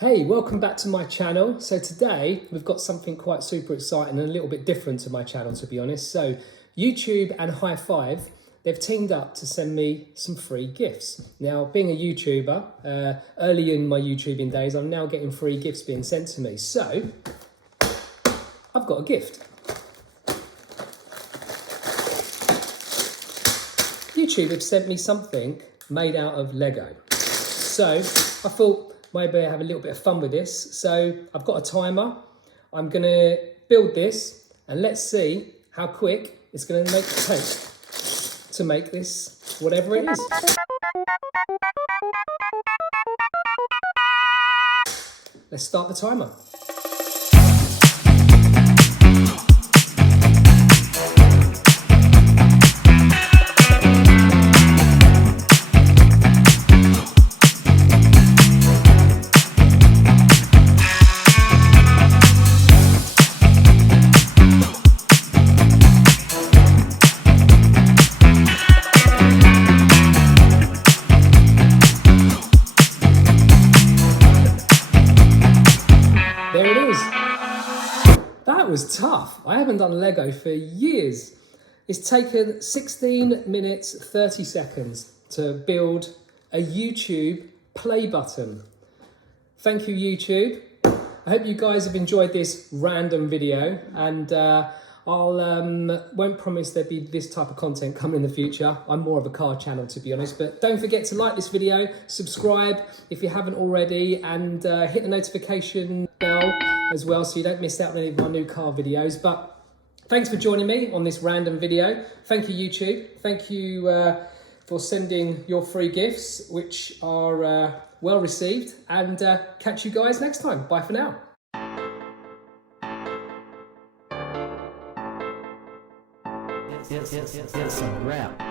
Hey, welcome back to my channel. So today we've got something quite super exciting and a little bit different to my channel, to be honest. So YouTube and High Five, they've teamed up to send me some free gifts. Now, being a YouTuber, early in my YouTubing days, I'm now getting free gifts being sent to me. So I've got a gift. YouTube have sent me something made out of Lego. So I thought, maybe I have a little bit of fun with this. So I've got a timer. I'm gonna build this and let's see how quick it's gonna take to make this, whatever it is. Let's start the timer. There it is. That was tough. I haven't done Lego for years. It's taken 16 minutes, 30 seconds to build a YouTube play button. Thank you, YouTube. I hope you guys have enjoyed this random video, and won't promise there'll be this type of content coming in the future. I'm more of a car channel, to be honest, but don't forget to like this video, subscribe if you haven't already, and hit the notification bell as well so you don't miss out on any of my new car videos. But thanks for joining me on this random video. Thank you, YouTube. Thank you for sending your free gifts, which are well received, and catch you guys next time. Bye for now. It's a wrap.